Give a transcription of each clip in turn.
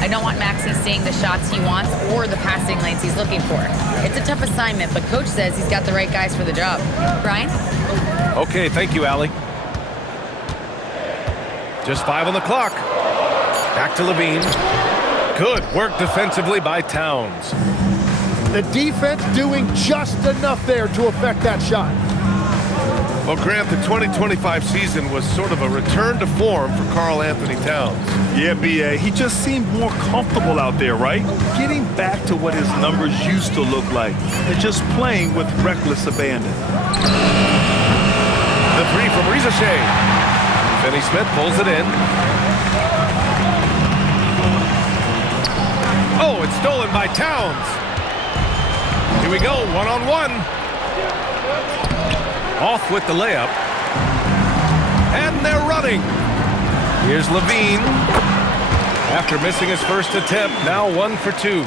I don't want Maxey seeing the shots he wants or the passing lanes he's looking for. It's a tough assignment, but Coach says he's got the right guys for the job. Brian? Okay, thank you, Allie. Just 5 on the clock. Back to Levine. Good work defensively by Towns. The defense doing just enough there to affect that shot. Well, Grant, the 2025 season was sort of a return to form for Karl Anthony Towns. Yeah, B.A. He just seemed more comfortable out there, right? Getting back to what his numbers used to look like. And just playing with reckless abandon. The three from Rizichet. Finney-Smith pulls it in. Oh, it's stolen by Towns. Here we go, one-on-one. Off with the layup. And they're running. Here's Levine. After missing his first attempt, now 1 for 2.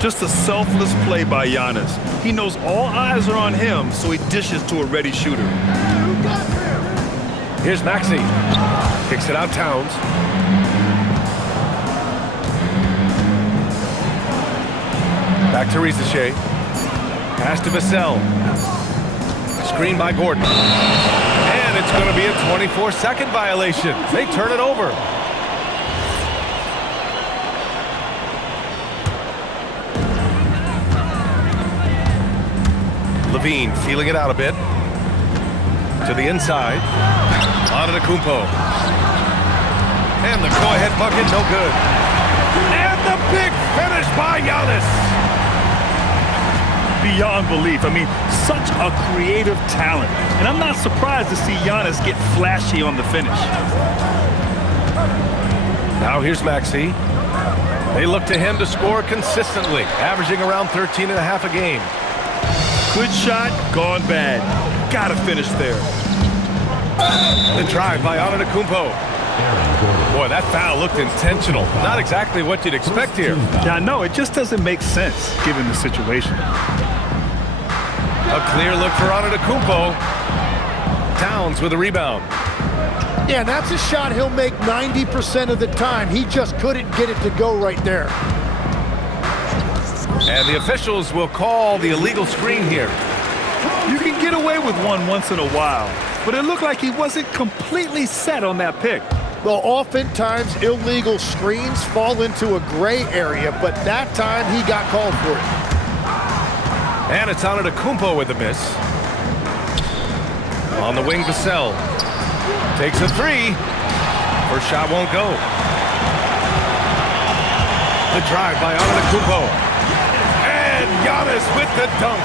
Just a selfless play by Giannis. He knows all eyes are on him, so he dishes to a ready shooter. Here's Maxey. Kicks it out Towns. Back to Rizichet. Pass to Vassell. Screen by Gordon. And it's going to be a 24-second violation. They turn it over. Levine feeling it out a bit. To the inside. Antetokounmpo. And the go-ahead bucket, no good. And the big finish by Giannis. Beyond belief. I mean, such a creative talent. And I'm not surprised to see Giannis get flashy on the finish. Now here's Maxey. They look to him to score consistently, averaging around 13.5 a game. Good shot, gone bad. Gotta finish there. The drive by Antetokounmpo. Boy, that foul looked intentional. Not exactly what you'd expect here. Yeah, I know. It just doesn't make sense, given the situation. A clear look for Antetokounmpo. Towns with a rebound. Yeah, that's a shot he'll make 90% of the time. He just couldn't get it to go right there. And the officials will call the illegal screen here. You can get away with one once in a while, but it looked like he wasn't completely set on that pick. Well, oftentimes illegal screens fall into a gray area, but that time he got called for it. And it's Antetokounmpo with the miss. On the wing, Vassell. Takes a three. First shot won't go. The drive by Antetokounmpo. And Giannis with the dunk.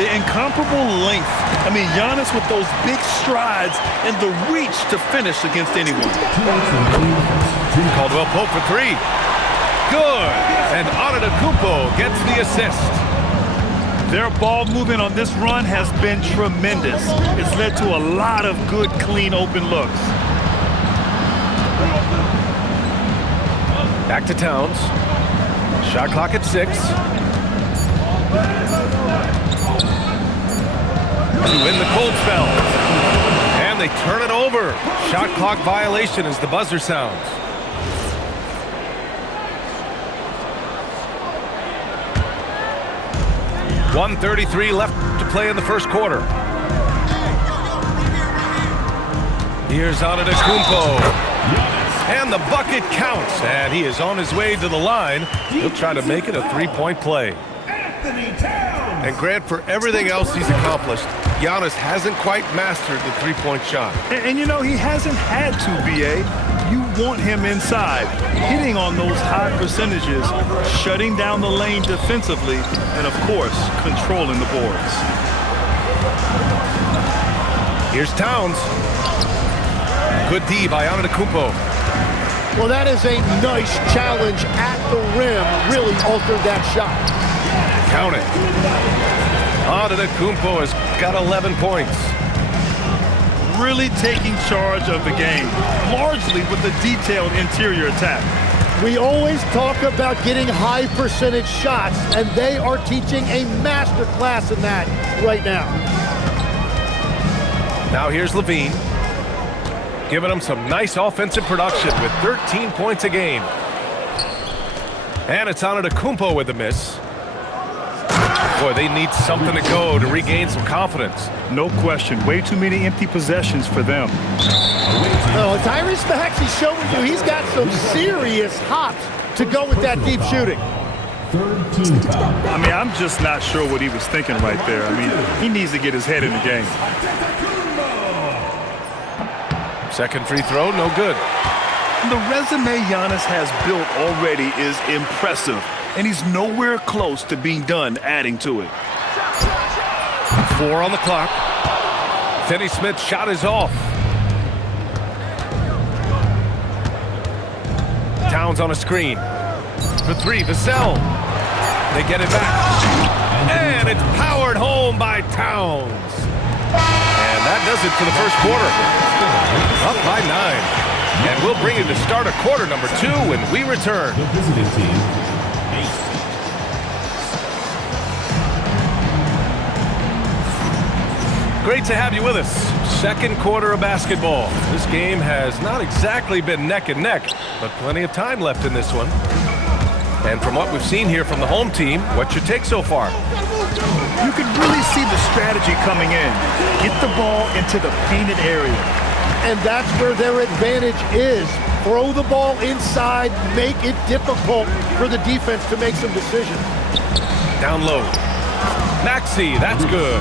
The incomparable length. I mean, Giannis with those big strides and the reach to finish against anyone. Caldwell Pope for three. Good. And Antetokounmpo gets the assist. Their ball movement on this run has been tremendous. It's led to a lot of good, clean, open looks. Back to Towns. Shot clock at 6. To win the cold spell. And they turn it over. Shot clock violation as the buzzer sounds. .133 left to play in the first quarter. Here's Antetokounmpo. And the bucket counts. And he is on his way to the line. He'll try to make it a three-point play. And Grant, for everything else he's accomplished, Giannis hasn't quite mastered the three-point shot. And you know, he hasn't had to, B.A. You want him inside, hitting on those high percentages, shutting down the lane defensively, and, of course, controlling the boards. Here's Towns. Good D by Antetokounmpo. Well, that is a nice challenge at the rim. Really altered that shot. Count it. Antetokounmpo has got 11 points. Really taking charge of the game, largely with the detailed interior attack. We always talk about getting high percentage shots, and they are teaching a master class in that right now. Now here's Levine. giving them some nice offensive production with 13 points a game. And it's Antetokounmpo with the miss. Boy, they need something to go to regain some confidence. No question. Way too many empty possessions for them. Oh, Tyrese Maxey's showing you he's got some serious hops to go with that deep shooting. I mean, I'm just not sure what he was thinking right there. I mean, he needs to get his head in the game. Second free throw, no good. The resume Giannis has built already is impressive, and he's nowhere close to being done adding to it. 4 on the clock. Finney-Smith's shot is off. Towns on a screen. For 3, Vassell. They get it back. And it's powered home by Towns. And that does it for the first quarter. Up by 9. And we'll bring you to start of quarter number 2 when we return. The visiting team, 8. Great to have you with us. Second quarter of basketball. This game has not exactly been neck and neck, but plenty of time left in this one. And from what we've seen here from the home team, what's your take so far? You can really see the strategy coming in. Get the ball into the painted area. And that's where their advantage is. Throw the ball inside, make it difficult for the defense to make some decisions. Down low. Maxey, that's good.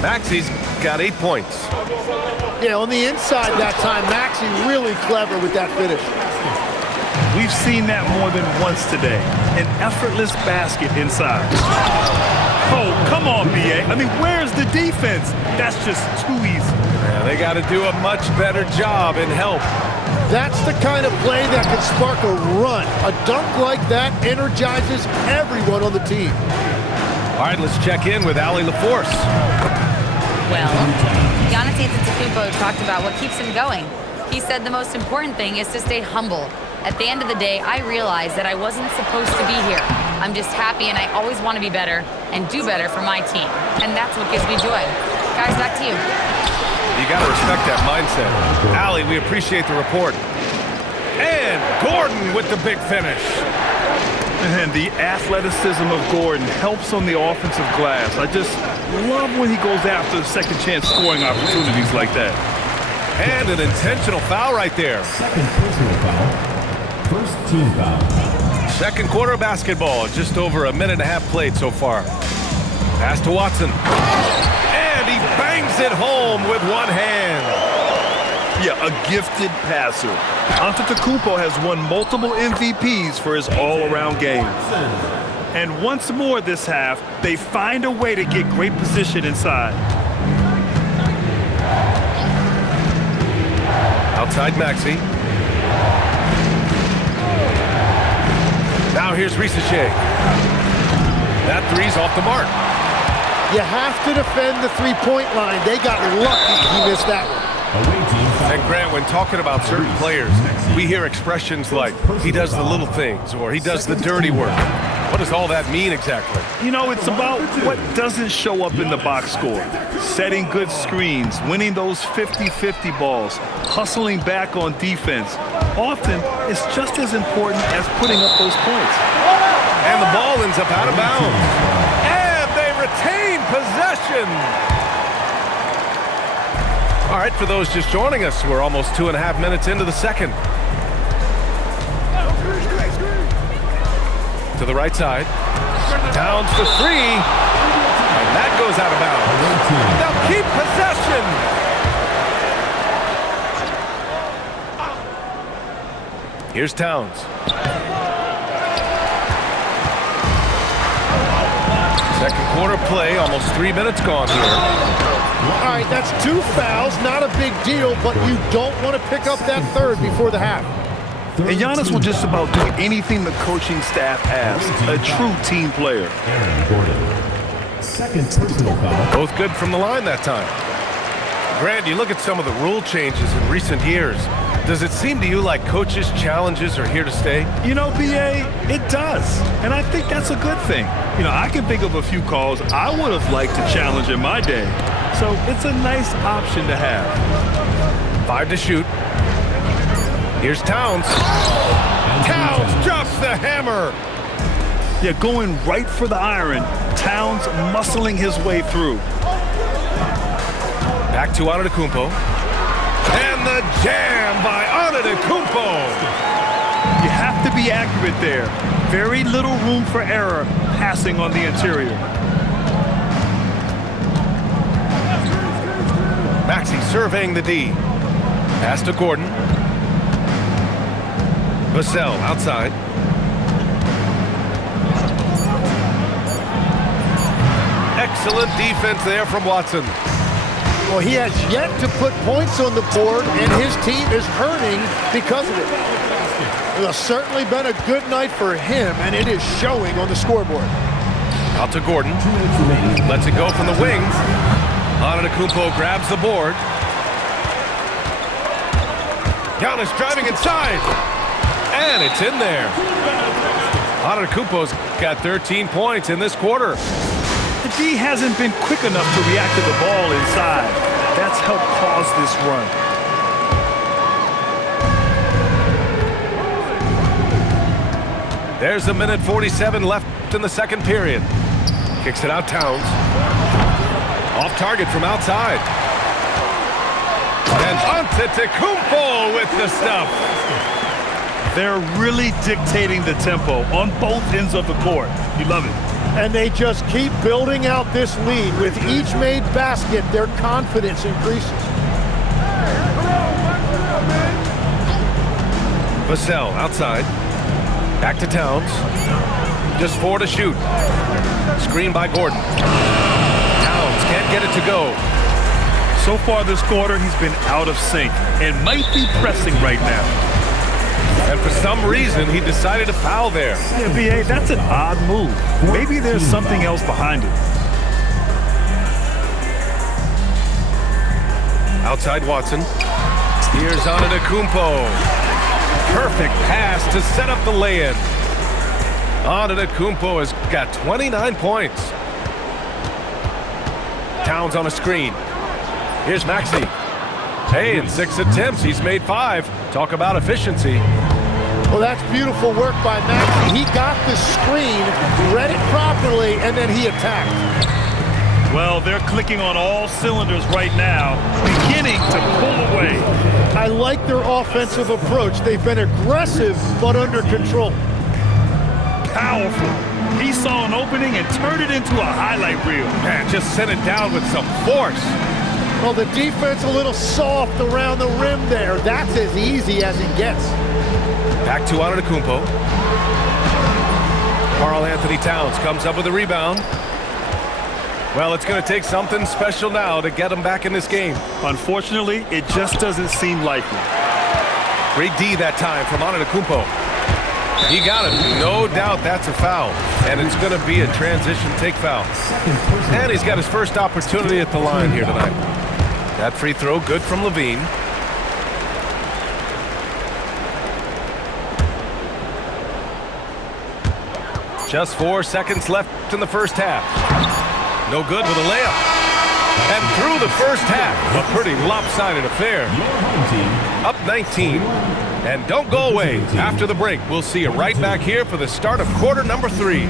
Maxey's got 8 points. Yeah, on the inside that time, Maxey really clever with that finish. We've seen that more than once today. An effortless basket inside. Oh, come on, B.A. I mean, where's the defense? That's just too easy. Yeah, they got to do a much better job in help. That's the kind of play that can spark a run. A dunk like that energizes everyone on the team. All right, let's check in with Allie LaForce. Well, Giannis Antetokounmpo talked about what keeps him going. He said the most important thing is to stay humble. At the end of the day, I realized that I wasn't supposed to be here. I'm just happy, and I always want to be better and do better for my team. And that's what gives me joy. Guys, back to you. You got to respect that mindset. Allie, we appreciate the report. And Gordon with the big finish. And the athleticism of Gordon helps on the offensive glass. I just love when he goes after second chance scoring opportunities like that. And an intentional foul right there. Second personal foul. First team foul. Second quarter basketball, just over a minute and a half played so far. Pass to Watson. And he bangs it home with one hand. Yeah, a gifted passer. Antetokounmpo has won multiple MVPs for his all-around game. And once more this half, they find a way to get great position inside. Outside Maxey. Now here's Risacher. That three's off the mark. You have to defend the three-point line. They got lucky he missed that one. And Grant, when talking about certain players, we hear expressions like, he does the little things, or he does the dirty work. What does all that mean exactly? You know, it's about what doesn't show up in the box score. Setting good screens, winning those 50-50 balls, hustling back on defense. Often, it's just as important as putting up those points. And the ball ends up out of bounds. And they retain possession. All right, for those just joining us, we're almost 2.5 minutes into the second. To the right side. Towns for 3. And that goes out of bounds. Now keep possession. Here's Towns. Second quarter play, almost 3 minutes gone here. All right, that's 2 fouls, not a big deal, but you don't want to pick up that third before the half. And Giannis will just about do anything the coaching staff asks. A true team player. Aaron Gordon. Second personal foul. Both good from the line that time. Grant, you look at some of the rule changes in recent years. Does it seem to you like coaches' challenges are here to stay? You know, B.A., it does. And I think that's a good thing. You know, I can think of a few calls I would have liked to challenge in my day. So it's a nice option to have. 5 to shoot. Here's Towns. Towns drops the hammer. Yeah, going right for the iron. Towns muscling his way through. Back to Antetokounmpo. And the jam by Antetokounmpo. You have to be accurate there. Very little room for error passing on the interior. Maxey surveying the D. Pass to Gordon. Vassell outside. Excellent defense there from Watson. Well, he has yet to put points on the board, and his team is hurting because of it. It has certainly been a good night for him, and it is showing on the scoreboard. Out to Gordon. Lets it go from the wings. Antetokounmpo grabs the board. Giannis driving inside. And it's in there. Antetokounmpo's got 13 points in this quarter. The D hasn't been quick enough to react to the ball inside. That's helped cause this run. There's a minute 47 left in the second period. Kicks it out Towns. Off target from outside. And Antetokounmpo with the stuff. They're really dictating the tempo on both ends of the court. You love it. And they just keep building out this lead. With each made basket, their confidence increases. Vassell outside. Back to Towns. Just 4 to shoot. Screen by Gordon. Towns can't get it to go. So far this quarter, he's been out of sync and might be pressing right now. And for some reason, he decided to foul there. Yeah, B.A., that's an odd move. Maybe there's something else behind it. Outside Watson. Here's Antetokounmpo. Perfect pass to set up the lay-in. Antetokounmpo has got 29 points. Towns on a screen. Here's Maxey. Hey, in 6 attempts, he's made 5. Talk about efficiency. Well, that's beautiful work by Maxey. He got the screen, read it properly, and then he attacked. Well, they're clicking on all cylinders right now, beginning to pull away. I like their offensive approach. They've been aggressive, but under control. Powerful. He saw an opening and turned it into a highlight reel. Man, just sent it down with some force. Well, the defense a little soft around the rim there. That's as easy as it gets. Back to Antetokounmpo. Karl Anthony Towns comes up with a rebound. Well, it's going to take something special now to get him back in this game. Unfortunately, it just doesn't seem likely. Great D that time from Antetokounmpo. He got it. No doubt that's a foul. And it's going to be a transition take foul. And he's got his first opportunity at the line here tonight. That free throw good from Levine. Just 4 seconds left in the first half. No good with a layup. And through the first half, a pretty lopsided affair. Up 19. And don't go away. After the break, we'll see you right back here for the start of quarter number 3.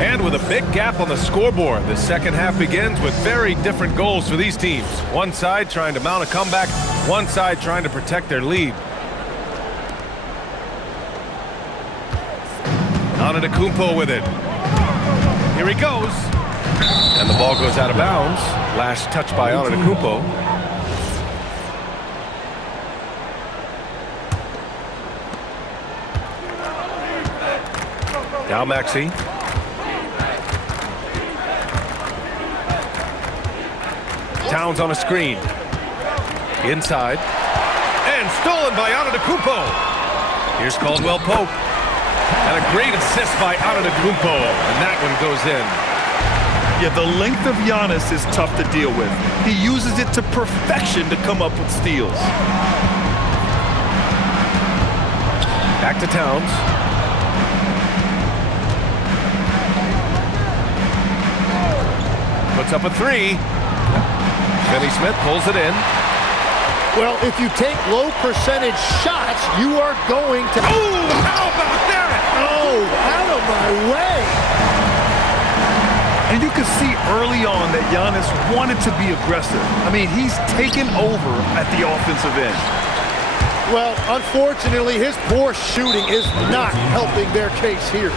And with a big gap on the scoreboard, the second half begins with very different goals for these teams. One side trying to mount a comeback, one side trying to protect their lead. Antetokounmpo with it. Here he goes. And the ball goes out of bounds. Last touch by Antetokounmpo. Now Maxey. Towns on a screen. Inside. And stolen by Antetokounmpo. Here's Caldwell Pope. And a great assist by Antetokounmpo. And that one goes in. Yeah, the length of Giannis is tough to deal with. He uses it to perfection to come up with steals. Back to Towns. Puts up a 3. Finney Smith pulls it in. Well, if you take low percentage shots, you are going to... Oh, how about that? Oh, out of my way. And you can see early on that Giannis wanted to be aggressive. I mean, he's taken over at the offensive end. Well, unfortunately, his poor shooting is not helping their case here.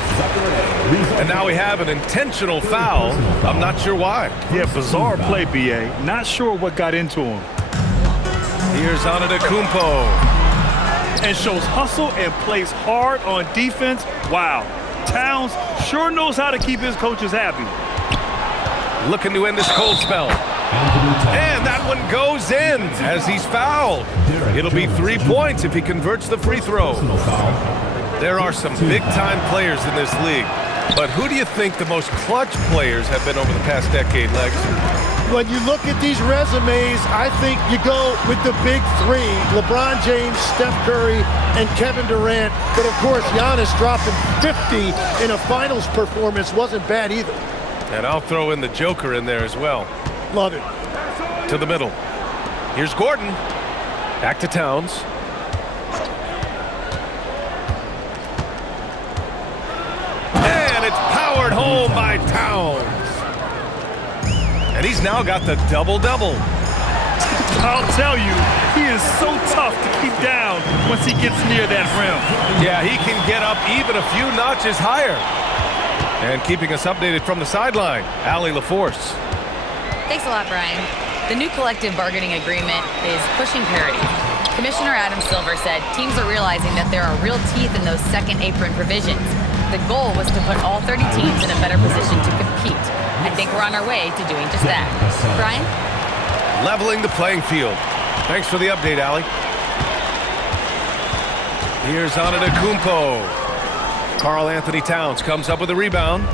And now we have an intentional foul. I'm not sure why. Yeah, bizarre play, B.A. Not sure what got into him. Here's Antetokounmpo. And shows hustle and plays hard on defense. Wow. Towns sure knows how to keep his coaches happy. Looking to end this cold spell. And that one goes in as he's fouled. It'll be 3 points if he converts the free throw. There are some big-time players in this league. But who do you think the most clutch players have been over the past decade, Legs? When you look at these resumes, I think you go with the big three. LeBron James, Steph Curry, and Kevin Durant. But, of course, Giannis dropping 50 in a finals performance wasn't bad either. And I'll throw in the Joker in there as well. Love it. To the middle. Here's Gordon. Back to Towns. And it's powered home by Towns. And he's now got the double-double. I'll tell you, he is so tough to keep down once he gets near that rim. Yeah, he can get up even a few notches higher. And keeping us updated from the sideline, Allie LaForce. Thanks a lot, Brian. The new collective bargaining agreement is pushing parity. Commissioner Adam Silver said teams are realizing that there are real teeth in those second apron provisions. The goal was to put all 30 teams in a better position to compete. I think we're on our way to doing just that. Brian? Leveling the playing field. Thanks for the update, Allie. Here's Antetokounmpo. Karl Anthony Towns comes up with a rebound.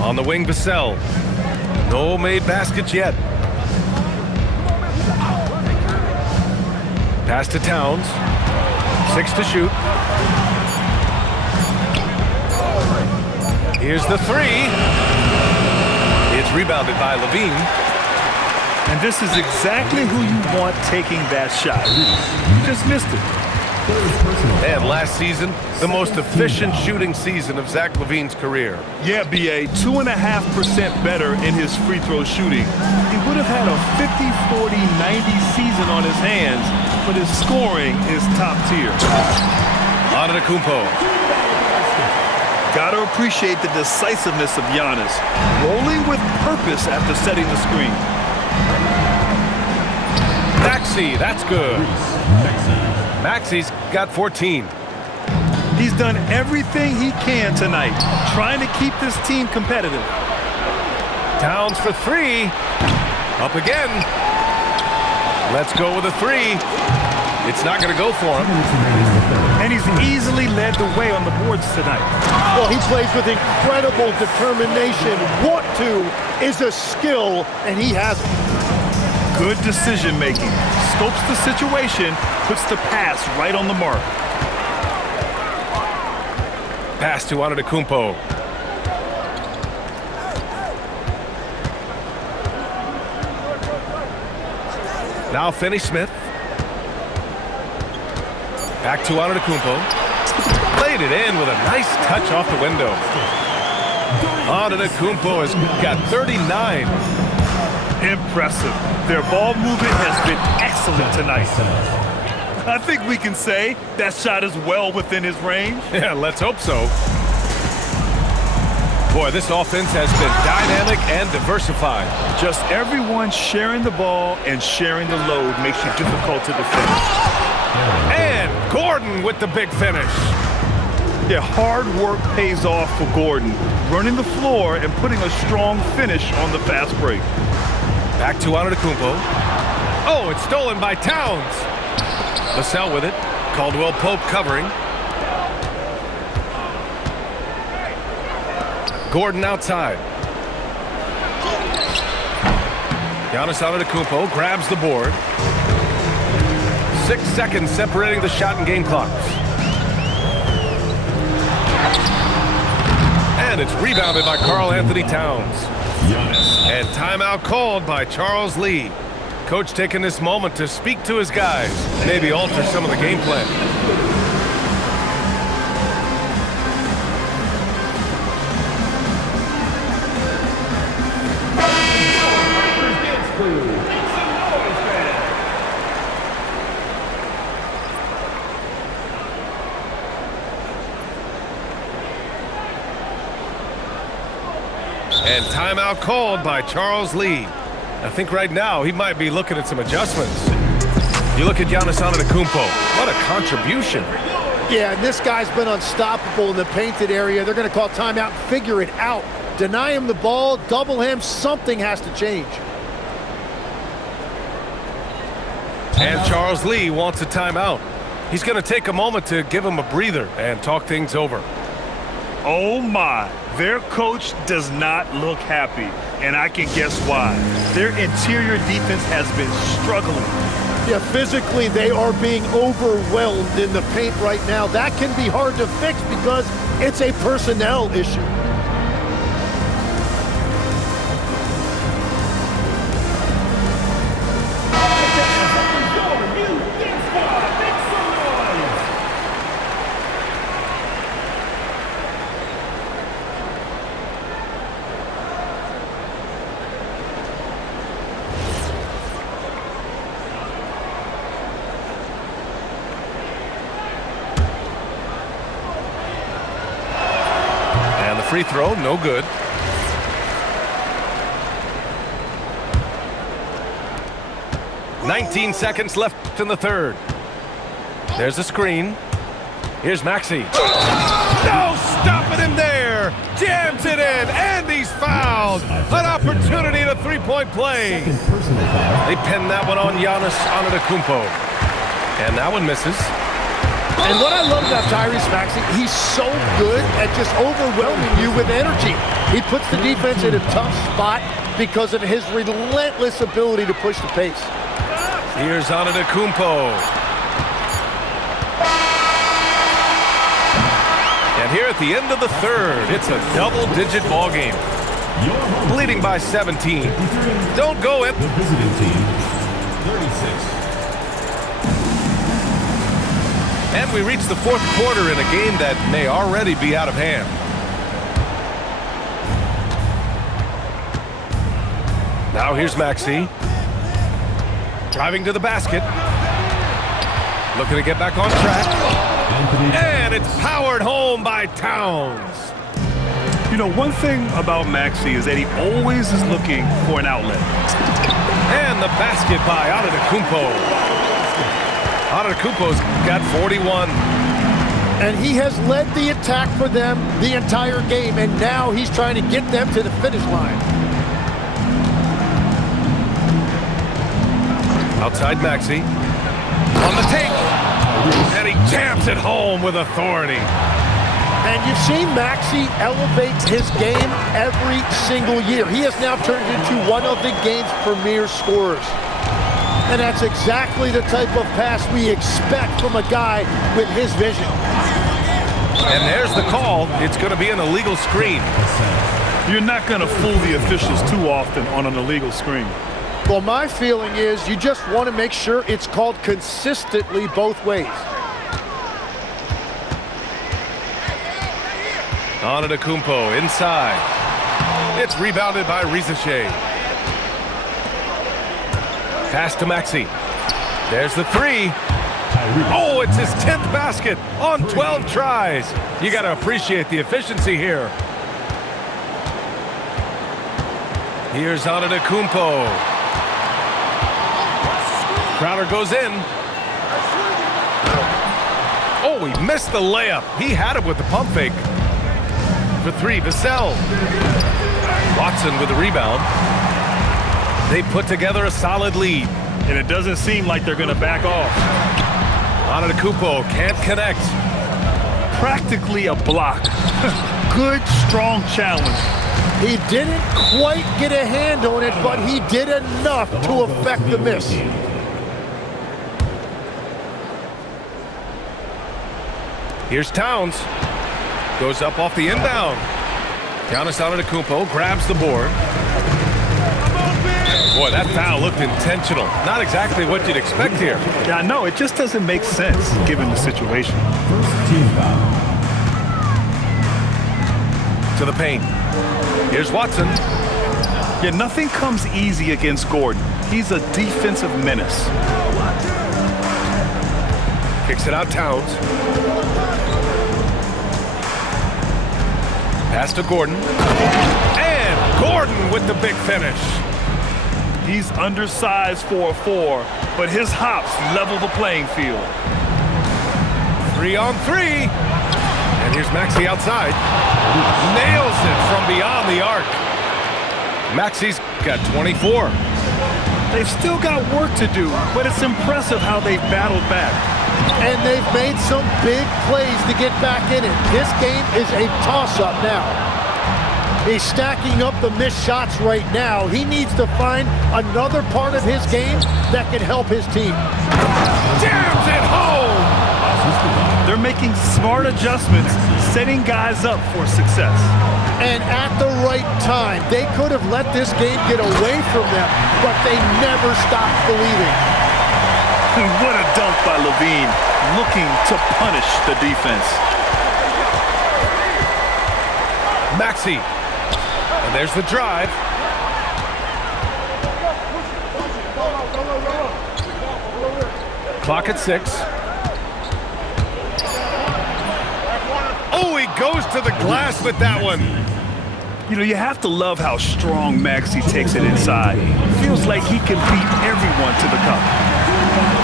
On the wing, Vassell. No made baskets yet. Pass to Towns. 6 to shoot. Here's the three. It's rebounded by Levine. And this is exactly who you want taking that shot. You just missed it. And last season, the most efficient shooting season of Zach LaVine's career. Yeah, B.A., 2.5% better in his free throw shooting. He would have had a 50, 40, 90 season on his hands, but his scoring is top tier. Antetokounmpo. Gotta appreciate the decisiveness of Giannis, rolling with purpose after setting the screen. Maxey, that's good. Maxey's got 14. He's done everything he can tonight, trying to keep this team competitive. Towns for three. Up again. Let's go with a three. It's not going to go for him. And he's easily led the way on the boards tonight. Well, he plays with incredible determination. Want to is a skill, and he has it. Good decision making. Scopes the situation, puts the pass right on the mark. Pass to Antetokounmpo. Now Finney Smith. Back to Antetokounmpo. Played it in with a nice touch off the window. Antetokounmpo has got 39. Impressive. Their ball movement has been excellent tonight. I think we can say that shot is well within his range. Yeah, let's hope so. Boy, this offense has been dynamic and diversified. Just everyone sharing the ball and sharing the load makes you difficult to defend. And Gordon with the big finish. Yeah, hard work pays off for Gordon, running the floor and putting a strong finish on the fast break. Back to Antetokounmpo. Oh, it's stolen by Towns. Vassell with it. Caldwell Pope covering. Gordon outside. Giannis Antetokounmpo grabs the board. 6 seconds separating the shot and game clocks. And it's rebounded by Karl Anthony Towns. Giannis. And timeout called by Charles Lee. Coach taking this moment to speak to his guys, maybe alter some of the game plan. And timeout called by Charles Lee. I think right now he might be looking at some adjustments. You look at Giannis Antetokounmpo. What a contribution. Yeah, and this guy's been unstoppable in the painted area. They're going to call timeout and figure it out. Deny him the ball, double him, something has to change. And Charles Lee wants a timeout. He's going to take a moment to give him a breather and talk things over. Oh my, their coach does not look happy, and I can guess why. Their interior defense has been struggling. Yeah, physically they are being overwhelmed in the paint right now. That can be hard to fix because it's a personnel issue. Free throw, no good. "19 seconds left in the third. There's a screen. Here's Maxey. No stopping him there. Jams it in, and he's fouled. An opportunity at a three-point play. Second personal foul. They pin that one on Giannis Antetokounmpo. And that one misses. And what I love about Tyrese Maxey, he's so good at just overwhelming you with energy. He puts the defense in a tough spot because of his relentless ability to push the pace. Here's Antetokounmpo. And here at the end of the third, it's a double-digit ball game. Leading by 17. Don't go it. The visiting team, 36. And we reach the fourth quarter in a game that may already be out of hand. Now here's Maxey. Driving to the basket. Looking to get back on track. And it's powered home by Towns. You know, one thing about Maxey is that he always is looking for an outlet. And the basket by Antetokounmpo. Antetokounmpo's got 41. And he has led the attack for them the entire game, and now he's trying to get them to the finish line. Outside Maxey. On the take. And he jams it home with authority. And you've seen Maxey elevate his game every single year. He has now turned into one of the game's premier scorers. And that's exactly the type of pass we expect from a guy with his vision. And there's the call. It's going to be an illegal screen. You're not going to fool the officials too often on an illegal screen. Well, my feeling is you just want to make sure it's called consistently both ways. Antetokounmpo inside. It's rebounded by Rizachet. Pass to Maxey. There's the three. Oh, it's his 10th basket on 12 tries. You got to appreciate the efficiency here. Here's Antetokounmpo. Crowder goes in. Oh, he missed the layup. He had it with the pump fake. For three, Vassell. Watson with the rebound. They put together a solid lead. And it doesn't seem like they're going to back off. Antetokounmpo can't connect. Practically a block. Good, strong challenge. He didn't quite get a hand on it, but he did enough to affect the miss. Here's Towns. Goes up off the inbound. Giannis Antetokounmpo grabs the board. Boy, that foul looked intentional. Not exactly what you'd expect here. Yeah, I know. It just doesn't make sense given the situation. First team foul. To the paint. Here's Watson. Yeah, nothing comes easy against Gordon. He's a defensive menace. Kicks it out Towns. Pass to Gordon. And Gordon with the big finish. He's undersized for a 4, but his hops level the playing field. 3 on 3. And here's Maxey outside. Nails it from beyond the arc. Maxey's got 24. They've still got work to do, but it's impressive how they've battled back. And they've made some big plays to get back in it. This game is a toss-up now. He's stacking up the missed shots right now. He needs to find another part of his game that can help his team. Jams it home! They're making smart adjustments, setting guys up for success. And at the right time, they could have let this game get away from them, but they never stopped believing. What a dunk by Levine, looking to punish the defense. Maxey. And there's the drive. Clock at 6. Oh, he goes to the glass with that one. You know, you have to love how strong Maxey takes it inside. Feels like he can beat everyone to the cup.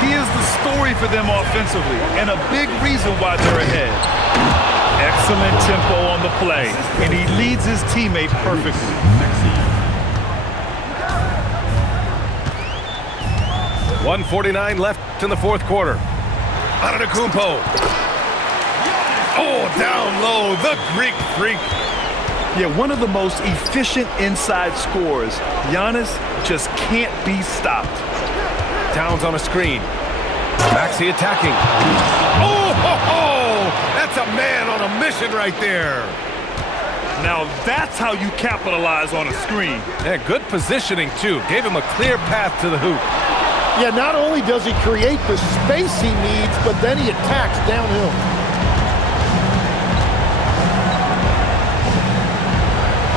He is the story for them offensively, and a big reason why they're ahead. Excellent tempo on the play, and he leads his teammate perfectly. 1:49 left in the fourth quarter. Antetokounmpo. Oh, down low, the Greek freak. Yeah, one of the most efficient inside scorers. Giannis just can't be stopped. Towns on a screen. Maxey attacking. Oh, ho, ho! That's a man on a mission right there. Now that's how you capitalize on a screen. Yeah, good positioning, too. Gave him a clear path to the hoop. Yeah, not only does he create the space he needs, but then he attacks downhill.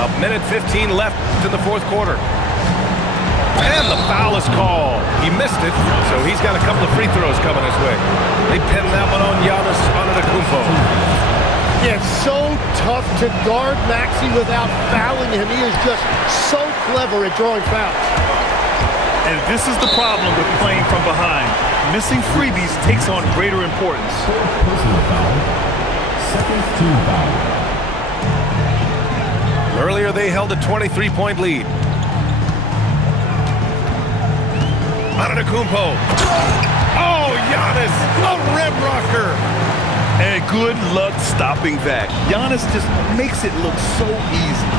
A minute 15 left in the fourth quarter. And the foul is called. He missed it, so he's got a couple of free throws coming his way. They pinned that one on Giannis Antetokounmpo. Yeah, it's so tough to guard Maxey without fouling him. He is just so clever at drawing fouls. And this is the problem with playing from behind. Missing freebies takes on greater importance. Personal foul. Second team foul. Earlier, they held a 23-point lead. Antetokounmpo. Oh, Giannis, a rim rocker. And good luck stopping that. Giannis just makes it look so easy.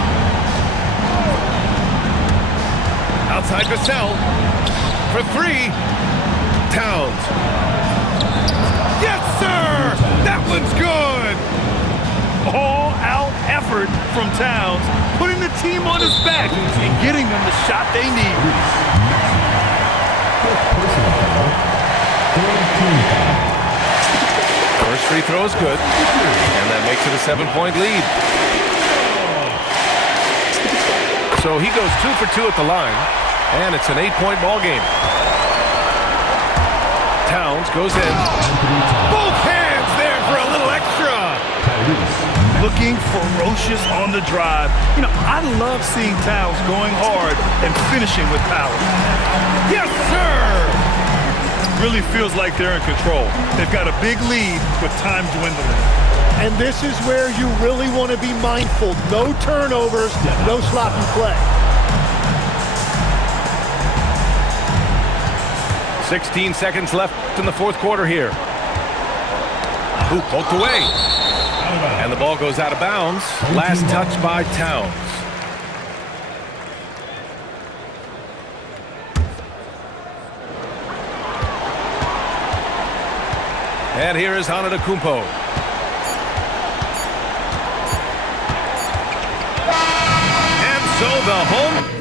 Outside Vassell for 3. Towns. Yes, sir! That one's good! All-out effort from Towns, putting the team on his back and getting them the shot they need. Personal foul. Third team foul. First free throw is good, and that makes it a 7-point lead. So he goes 2 for 2 at the line, and it's an 8-point ball game. Towns goes in. Both hands there for a little extra. Looking ferocious on the drive. You know, I love seeing Towns going hard and finishing with power. Yes, sir! Really feels like they're in control. They've got a big lead with time dwindling. And this is where you really want to be mindful. No turnovers, no sloppy play. 16 seconds left in the fourth quarter here. Hoop poked away. And the ball goes out of bounds. Last touch by Towns. And here is Antetokounmpo. So the home